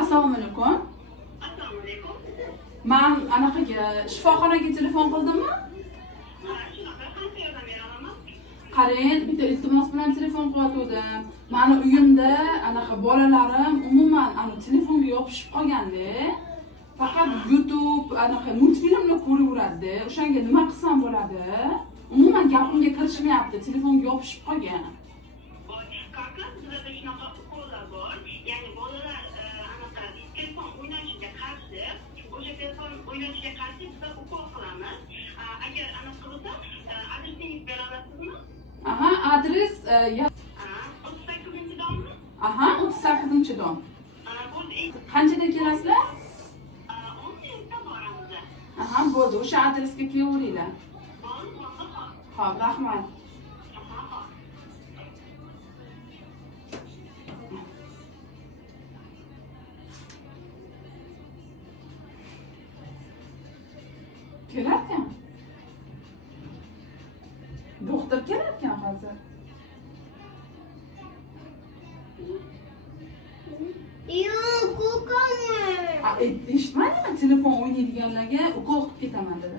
Assalomu alaykum. Assalomu alaykum. Men anaqaga shifoxonaga telefon qildimmi? Ha, shunaqa, qancha yordam bera olaman? Qarang, bitta iltimos bilan telefon qilayotgandim. Meni uyimda anaqa bolalarim umuman ana telefonga yopishib qolganda, faqat YouTube anaqa multfilmni ko'raveradi. O'shanga nima qilsam bo'ladi? Umuman gapimga kirishmayapti, telefonga yopishib qolgan. Kaka, bizda shunaqa ukollar bor. Ya'ni bolalar anaqa telefon o'ynashiga qarshi, o'sha telefon o'ynashiga qarshi biz ukol qilamiz. Agar anaqa qilsa, adresingizni bera olasizmi? Aha, adres 38-dommi? Aha, 38-dom. Bo'ldi. Qanchada kelasizlar? 10 minutda boramiz. Aha, bo'ldi. O'sha adresga kelaveringlar. Bo'ldi, Xo'p, rahmat. Kelarkan. Doktor kelarkan hozir. Yo'q, ko'kaman. Eshitmadingmi? Telefon o'ynaydiganlarga ukol qilib ketaman dedi.